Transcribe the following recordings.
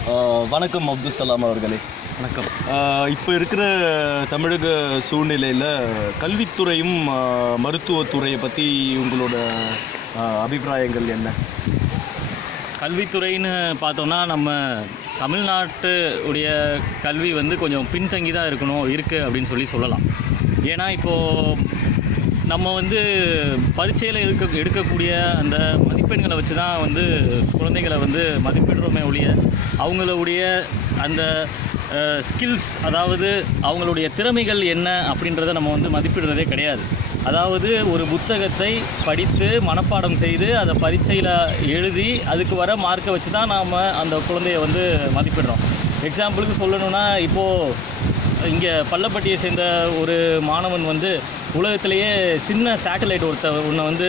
வணக்கம் அப்துல் சலாம் அவர்களே. வணக்கம். இப்போ இருக்கிற தமிழக சூழ்நிலையில் கல்வித்துறையும் மருத்துவத்துறையை பற்றி உங்களோட அபிப்பிராயங்கள் என்ன? கல்வித்துறைன்னு பார்த்தோம்னா நம்ம தமிழ்நாட்டு உடைய கல்வி வந்து கொஞ்சம் பின்தங்கி தான் இருக்குது அப்படின்னு சொல்லலாம். ஏன்னா இப்போது நம்ம வந்து பரீட்சையில் எடுக்கக்கூடிய அந்த மதிப்பெண்களை வச்சு தான் வந்து குழந்தைகளை வந்து மதிப்பிடுறோமே ஒழிய அவங்களுடைய அந்த ஸ்கில்ஸ், அதாவது அவங்களுடைய திறமைகள் என்ன அப்படின்றத நம்ம வந்து மதிப்பிடுறதே கிடையாது. அதாவது ஒரு புத்தகத்தை படித்து மனப்பாடம் செய்து அதை பரீட்சையில் எழுதி அதுக்கு வர மார்க்கை வச்சு தான் நாம் அந்த குழந்தைய வந்து மதிப்பிடுறோம். எக்ஸாம்பிளுக்கு சொல்லணுன்னா, இப்போது இங்கே பள்ளப்பட்டியை சேர்ந்த ஒரு மாணவன் வந்து உலகத்திலேயே சின்ன சேட்டலைட் ஒன்றை வந்து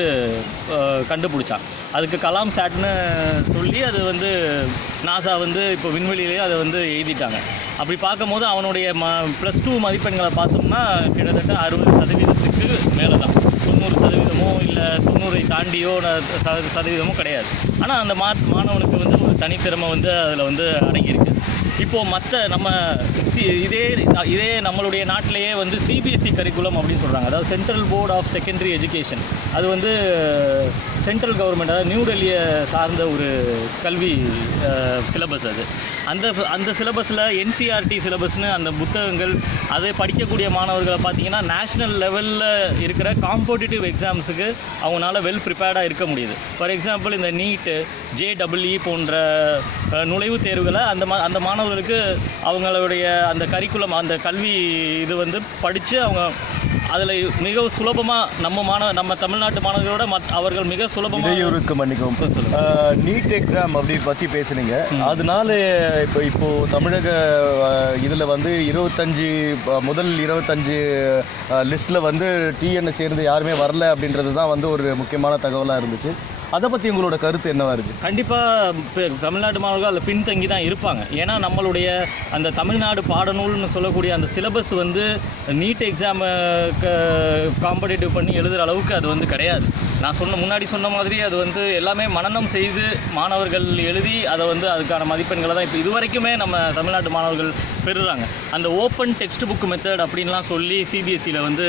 கண்டுபிடிச்சான். அதுக்கு கலாம் சேட்னு சொல்லி அது வந்து நாசா வந்து இப்போ விண்வெளியிலேயே அதை வந்து எழுதிட்டாங்க. அப்படி பார்க்கும்போது அவனுடைய +2 மதிப்பெண்களை பார்த்தோம்னா கிட்டத்தட்ட 60% மேலே தான். 90% இல்லை 90 தாண்டியோ சதவீதமோ கிடையாது. ஆனால் அந்த மாணவனுக்கு வந்து ஒரு தனித்திறமை வந்து அதில் வந்து அடங்கியிருக்கு. இப்போது மற்ற நம்ம இதே நம்மளுடைய நாட்டிலேயே வந்து சிபிஎஸ்சி கரிக்குலம் அப்படின்னு சொல்கிறாங்க. அதாவது central board of secondary education. அது வந்து சென்ட்ரல் கவர்மெண்ட், அதாவது நியூ டெல்லியை சார்ந்த ஒரு கல்வி சிலபஸ். அது அந்த சிலபஸில் என்சிஆர்டி சிலபஸ்னு அந்த புத்தகங்கள் அதை படிக்கக்கூடிய மாணவர்களை பார்த்திங்கன்னா நேஷ்னல் லெவலில் இருக்கிற காம்படிட்டிவ் எக்ஸாம்ஸுக்கு அவங்களால வெல் ப்ரிப்பேர்டாக இருக்க முடியுது. ஃபார் எக்ஸாம்பிள் இந்த நீட்டு, JEE போன்ற நுழைவுத் தேர்வுகளை அந்த மாணவர்களுக்கு அவங்களுடைய அந்த கரிக்குலம், அந்த கல்வி இது வந்து படித்து அவங்க அதில் மிக சுலபமாக நம்ம தமிழ்நாட்டு மாணவர்களோட அவர்கள் மிக சுலபமாக இடையூறுக்கு மன்னிக்கவும். நீட் எக்ஸாம் அப்படி பற்றி பேசுனீங்க. அதனால இப்போது தமிழக இதில் வந்து 25 லிஸ்ட்டில் வந்து டிஎன்னை சேர்ந்து யாருமே வரல அப்படின்றது தான் வந்து ஒரு முக்கியமான தகவலாக இருந்துச்சு. அதை பற்றி உங்களோட கருத்து என்னவாக இருக்குது? கண்டிப்பாக தமிழ்நாட்டு மாணவர்கள் அதில் பின்தங்கி தான் இருப்பாங்க. ஏன்னா நம்மளுடைய அந்த தமிழ்நாடு பாடநூல்னு சொல்லக்கூடிய அந்த சிலபஸ் வந்து நீட் எக்ஸாமை காம்படிட்டிவ் பண்ணி எழுதுகிற அளவுக்கு அது வந்து கிடையாது. நான் முன்னாடி சொன்ன மாதிரி அது வந்து எல்லாமே மனனம் செய்து மாணவர்கள் எழுதி அதை வந்து அதுக்கான மதிப்பெண்களை தான் இப்போ இதுவரைக்குமே நம்ம தமிழ்நாட்டு மாணவர்கள் பெறுறாங்க. அந்த ஓப்பன் டெக்ஸ்ட் புக் மெத்தட் அப்படின்லாம் சொல்லி சிபிஎஸ்சியில் வந்து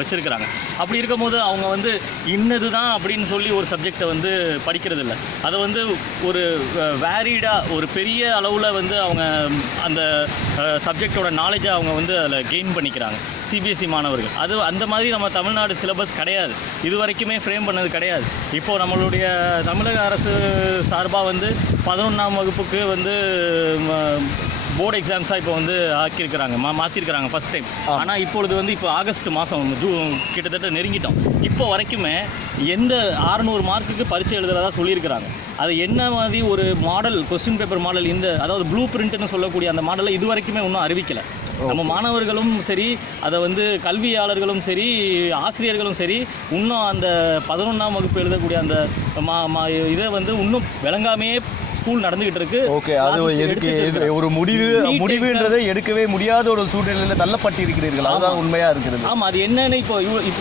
வச்சுருக்கிறாங்க. அப்படி இருக்கும்போது அவங்க வந்து இன்னது தான் அப்படின்னு சொல்லி ஒரு சப்ஜெக்டை வந்து படிக்கிறது இல்லை. அதை வந்து ஒரு வேரிடாக ஒரு பெரிய அளவில் வந்து அவங்க அந்த சப்ஜெக்டோட நாலேஜை அவங்க வந்து அதில் கெயின் பண்ணிக்கிறாங்க சிபிஎஸ்சி மாணவர்கள். அது அந்த மாதிரி நம்ம தமிழ்நாடு சிலபஸ் கிடையாது, இது வரைக்குமே ஃப்ரேம் பண்ணது கிடையாது. இப்போது நம்மளுடைய தமிழக அரசு சார்பாக வந்து 11ஆம் வகுப்புக்கு வந்து போர்டு எக்ஸாம்ஸாக இப்போ வந்து ஆக்கியிருக்கிறாங்க, மாற்றிருக்கிறாங்க ஃபஸ்ட் டைம். ஆனால் இப்பொழுது வந்து இப்போ ஆகஸ்ட் மாதம் கிட்டத்தட்ட நெருங்கிட்டோம். இப்போ வரைக்குமே எந்த 600 மார்க்குக்கு பரீட்சை எழுதுறதா சொல்லியிருக்கிறாங்க. அது என்ன மாதிரி ஒரு மாடல், கொஸ்டின் பேப்பர் மாடல், அதாவது ப்ளூ பிரிண்ட்னு சொல்லக்கூடிய அந்த மாடலை இது வரைக்குமே இன்னும் அறிவிக்கலை. நம்ம மாணவர்களும் சரி, அதை வந்து கல்வியாளர்களும் சரி, ஆசிரியர்களும் சரி, இன்னும் அந்த 11ஆம் வகுப்பு எழுதக்கூடிய அந்த இதை வந்து இன்னும் விளங்காமையே ஸ்கூல் நடந்துகிட்டு இருக்கு. ஓகே, அது ஒரு முடிவுன்றதை எடுக்கவே முடியாத ஒரு சூழ்நிலையில் தள்ளப்பட்டு இருக்கிறீர்கள். அதுதான் உண்மையாக இருக்கிறது. ஆமாம், அது என்னன்னு இப்போ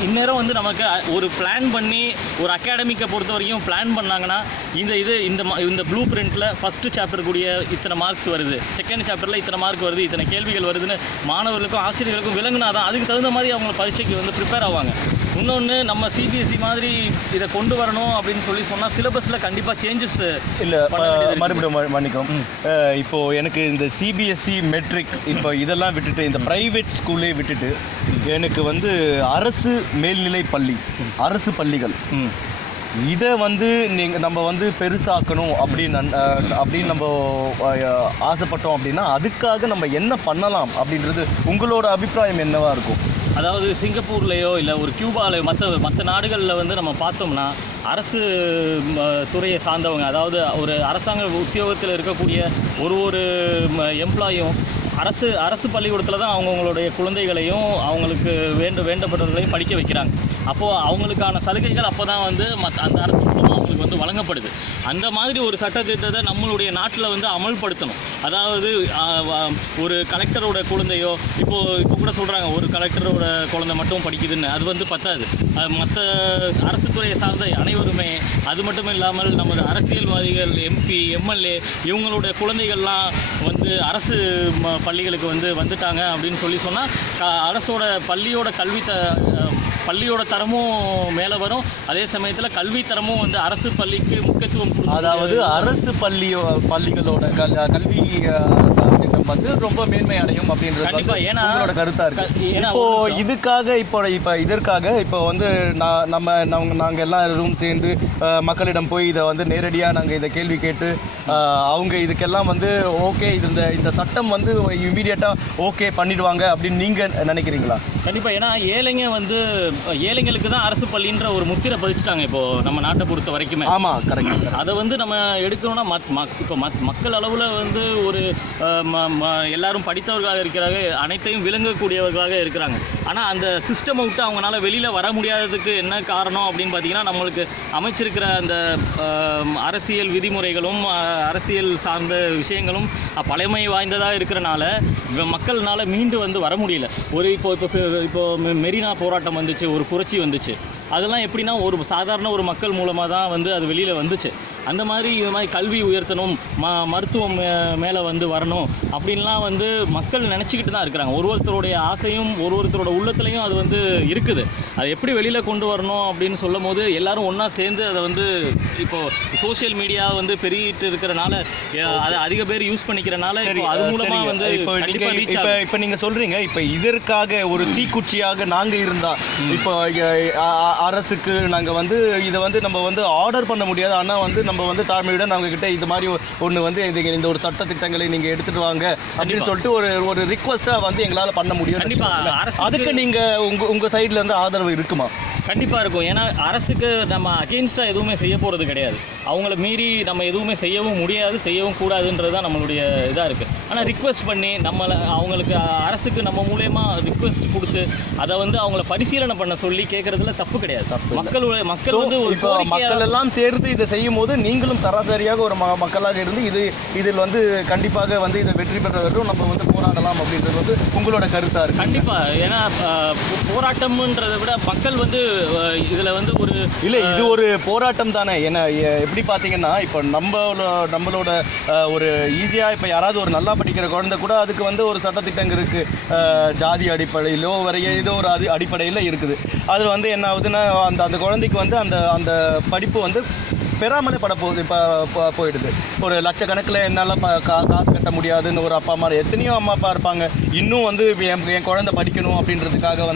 இந்நேரம் வந்து நமக்கு ஒரு பிளான் பண்ணி ஒரு அகாடமிக்கை பொறுத்த வரைக்கும் பிளான் பண்ணாங்கன்னா இந்த ப்ளூ பிரிண்ட்டில் ஃபஸ்ட்டு சாப்டர் கூடிய இத்தனை மார்க்ஸ் வருது, செகண்ட் சாப்டரில் இத்தனை மார்க் வருது, இத்தனை கேள்விகள் வருதுன்னு மாணவர்களுக்கும் ஆசிரியர்களுக்கும் விளங்குனா தான் அதுக்கு தகுந்த மாதிரி அவங்க பரீட்சைக்கு வந்து ப்ரிப்பேர் ஆவாங்க. இன்னொன்று, நம்ம சிபிஎஸ்சி மாதிரி இதை கொண்டு வரணும் அப்படின்னு சொன்னால் சிலபஸில் கண்டிப்பாக சேஞ்சஸ் இல்லை. மறுபடியும் மன்னிக்கும். இப்போது எனக்கு இந்த சிபிஎஸ்சி மெட்ரிக் இப்போ இதெல்லாம் விட்டுட்டு இந்த ப்ரைவேட் ஸ்கூலே விட்டுட்டு எனக்கு வந்து அரசு மேல்நிலை பள்ளி, அரசு பள்ளிகள் இதை வந்து நம்ம வந்து பெருசாக்கணும் அப்படின்னு நம்ம ஆசைப்பட்டோம் அப்படின்னா அதுக்காக நம்ம என்ன பண்ணலாம் அப்படின்றது உங்களோட அபிப்பிராயம் என்னவா இருக்கும்? அதாவது சிங்கப்பூர்லேயோ இல்லை ஒரு கியூபாலையோ மற்ற நாடுகளில் வந்து நம்ம பார்த்தோம்னா அரசு துறையை சார்ந்தவங்க, அதாவது ஒரு அரசாங்க உத்தியோகத்தில் இருக்கக்கூடிய ஒரு எம்ப்ளாயும் அரசு பள்ளிக்கூடத்தில் தான் அவங்களுடைய குழந்தைகளையும் அவங்களுக்கு வேண்டப்பட்டவர்களையும் படிக்க வைக்கிறாங்க. அப்போது அவங்களுக்கான சலுகைகள் அப்போ தான் வந்து அந்த அரசு மூலமாக அவங்களுக்கு வந்து வந்து வழங்கப்படுது. அந்த மாதிரி ஒரு சட்டத்திட்டத்தை நம்மளுடைய நாட்டில் வந்து அமல்படுத்தணும். அதாவது ஒரு கலெக்டரோட குழந்தையோ இப்போ கூட சொல்கிறாங்க ஒரு கலெக்டரோட குழந்தை மட்டும் படிக்குதுன்னு, அது வந்து பத்தாது. மற்ற அரசு துறையை சார்ந்த அனைவருமே, அது மட்டும் இல்லாமல் நமது அரசியல்வாதிகள், எம்பி, எம்எல்ஏ இவங்களோட குழந்தைகள்லாம் வந்து அரசு பள்ளிகளுக்கு வந்துட்டாங்க அப்படின்னு சொன்னால் அரசோட பள்ளியோட தரமும் மேலே வரும். அதே சமயத்தில் கல்வி தரமும் வந்து அரசு பள்ளிக்கு முக்கியத்துவம் கொடுக்கும். அதாவது அரசு பள்ளிகளோட கல்வி திட்டம் வந்து ரொம்ப மேன்மை அடையும் அப்படின்றது கண்டிப்பாக. ஏன்னா உங்களோட கருத்தாக இருக்குது. இப்போ இதுக்காக இதற்காக இப்போ வந்து நாங்கள் எல்லாரும் சேர்ந்து மக்களிடம் போய் இதை வந்து நேரடியாக நாங்கள் இதை கேள்வி கேட்டு அவங்க இதுக்கெல்லாம் வந்து ஓகே இந்த சட்டம் வந்து இமீடியட்டாக ஓகே பண்ணிடுவாங்க அப்படின்னு நீங்கள் நினைக்கிறீங்களா? கண்டிப்பாக. ஏன்னா ஏழைங்களுக்கு தான் அரசு பள்ளின்ற ஒரு முத்திரை பதிச்சுட்டாங்க இப்போது நம்ம நாட்டை பொறுத்த வரைக்குமே. ஆமாம், கரெக்ட். அதை வந்து நம்ம எடுக்கணும்னா இப்போ மக்கள் அளவில் வந்து ஒரு எல்லாரும் படித்தவர்களாக இருக்கிறாங்க, அனைத்தையும் விளங்கக்கூடியவர்களாக இருக்கிறாங்க. ஆனால் அந்த சிஸ்டமை விட்டு அவங்களால வெளியில் வர முடியாததுக்கு என்ன காரணம் அப்படின்னு பார்த்தீங்கன்னா, நம்மளுக்கு அமைச்சிருக்கிற அந்த அரசியல் விதிமுறைகளும் அரசியல் சார்ந்த விஷயங்களும் பழமை வாய்ந்ததாக இருக்கிறனால மக்கள்னால மீண்டு வர முடியல. இப்போ மெரினா போராட்டம் வந்துச்சு, ஒரு புரட்சி வந்துச்சு. அதெல்லாம் எப்படின்னா ஒரு சாதாரண ஒரு மக்கள் மூலமாக தான் அது வெளியில் வந்துச்சு. அந்த மாதிரி இது மாதிரி கல்வி உயர்த்தணும், மருத்துவம் மேலே வரணும் அப்படின்லாம் மக்கள் நினச்சிக்கிட்டு தான் இருக்கிறாங்க. ஒருத்தருடைய ஆசையும் ஒருத்தரோட உள்ளத்துலேயும் அது இருக்குது. அதை எப்படி வெளியில் கொண்டு வரணும் அப்படின்னு சொல்லும் போது எல்லாரும் ஒன்றா சேர்ந்து அதை இப்போது சோஷியல் மீடியா பெருகிட்டு இருக்கிறனால அதை அதிக பேர் யூஸ் பண்ணிக்கிறனால அது மூலமாக இப்போ நீங்கள் சொல்கிறீங்க, இப்போ இதற்காக ஒரு தீக்குச்சியாக நாங்கள் இருந்தால் இப்போ அரசுக்கு நாங்கள் இதை நம்ம ஆர்டர் பண்ண முடியாது. ஆனால் நம்ம தாழ்மையுடன் அவங்க கிட்ட இது மாதிரி ஒன்று இந்த ஒரு சட்ட திட்டங்களை நீங்கள் எடுத்துட்டு வாங்க அப்படின்னு சொல்லிட்டு ஒரு ரிக்வஸ்ட்டாக எங்களால் பண்ண முடியும். கண்டிப்பாக. அதுக்கு நீங்கள் உங்கள் சைடில் இருந்து ஆதரவு இருக்குமா? கண்டிப்பாக இருக்கும். ஏன்னா அரசுக்கு நம்ம அகெயின்ஸ்டாக எதுவுமே செய்ய போகிறது கிடையாது. அவங்கள மீறி நம்ம எதுவுமே செய்யவும் முடியாது, செய்யவும் கூடாதுன்றது தான் நம்மளுடைய இதாக இருக்குது. ஆனால் ரிக்வெஸ்ட் பண்ணி அவங்களுக்கு அரசுக்கு நம்ம மூலயமா ரிக்வெஸ்ட் கொடுத்து அதை அவங்கள பரிசீலனை பண்ண சொல்லி கேட்குறதுல தப்பு கிடையாது. மக்கள் ஒரு மக்கள் எல்லாம் சேர்ந்து இதை செய்யும் போது நீங்களும் சராசரியாக ஒரு மக்களாக இருந்து இதில் கண்டிப்பாக இதை வெற்றி பெற வேண்டும், நம்ம போராடலாம் அப்படின்றது உங்களோட கருத்தாக இருக்குது. கண்டிப்பாக. ஏன்னா போராட்டம்ன்றதை விட மக்கள் இதில் ஒரு இல்லை, இது ஒரு போராட்டம் தானே. ஏன்னா எப்படி பார்த்தீங்கன்னா இப்போ நம்மளோட ஒரு ஈஸியாக இப்போ யாராவது ஒரு நல்லா படிக்கிற குழந்தை கூட அதுக்கு ஒரு சட்டத்திட்டங்கள் இருக்குது, ஜாதி அடிப்படையிலோ வரைய ஏதோ ஒரு அடிப்படையில் இருக்குது. அது என்ன ஆகுதுன்னா அந்த குழந்தைக்கு அந்த படிப்பு பெறாமலே போயிடுது. ஒரு லட்சக்கணக்கில் என்னால் காசு கட்ட முடியாதுன்னு ஒரு அப்பா அம்மா, எத்தனையோ அம்மா அப்பா இருப்பாங்க, இன்னும் என் குழந்தை படிக்கணும் அப்படின்றதுக்காக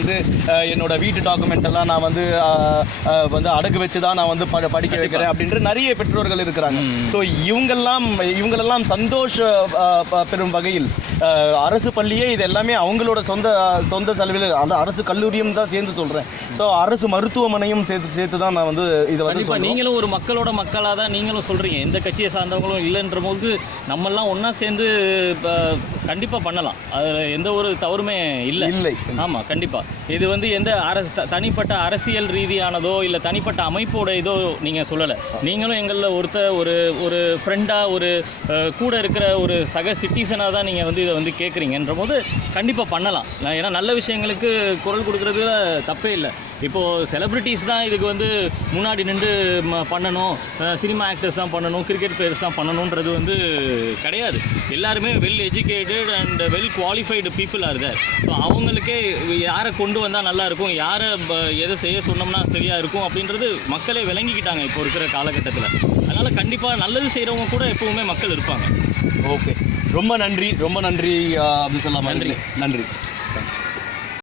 என்னோட வீட்டு டாக்குமெண்ட் எல்லாம் நான் அடகு வச்சு தான் நான் படிக்க வைக்கிறேன் அப்படின்ற நிறைய பெற்றோர்கள் இருக்கிறாங்க. ஸோ இவங்களெல்லாம் சந்தோஷ பெறும் வகையில் அரசு பள்ளியே இது எல்லாமே அவங்களோட சொந்த செலவில், அந்த அரசு கல்லூரியும் தான் சேர்ந்து சொல்கிறேன். ஸோ அரசு மருத்துவமனையும் சேர்த்து தான் நான் இதை நீங்களும் ஒரு மக்களாக தான் நீங்களும் சொல்கிறீங்க. எந்த கட்சியை சார்ந்தவங்களும் இல்லைன்ற போது நம்மெல்லாம் ஒன்றா சேர்ந்து கண்டிப்பாக பண்ணலாம். அதில் எந்த ஒரு தவறுமே இல்லை. ஆமாம், கண்டிப்பாக. இது எந்த தனிப்பட்ட அரசியல் ரீதியானதோ இல்லை தனிப்பட்ட அமைப்போட இதோ நீங்கள் சொல்லலை. நீங்களும் எங்களில் ஒரு ஃப்ரெண்டாக, ஒரு கூட இருக்கிற ஒரு சக சிட்டிசனாக தான் நீங்கள் இதை கேட்குறீங்கன்ற போது கண்டிப்பாக பண்ணலாம். ஏன்னா நல்ல விஷயங்களுக்கு குரல் கொடுக்குறதுல தப்பே இல்லை. இப்போது செலிப்ரிட்டிஸ் தான் இதுக்கு முன்னாடி நின்று பண்ணணும், சினிமா ஆக்டர்ஸ் தான் பண்ணணும், கிரிக்கெட் பிளேயர்ஸ் தான் பண்ணணுன்றது கிடையாது. எல்லாருமே well educated and well qualified people are there. So அவங்களுக்கே யாரை கொண்டு வந்தால் நல்லாயிருக்கும், யாரை எதை செய்ய சொன்னோம்னா சரியாக இருக்கும் அப்படின்றது மக்களே விளங்கிக்கிட்டாங்க இப்போ இருக்கிற காலகட்டத்தில். அதனால் கண்டிப்பாக நல்லது செய்கிறவங்க கூட எப்போவுமே மக்கள் இருப்பாங்க. ஓகே, ரொம்ப நன்றி அப்துல் சலாம். நன்றி.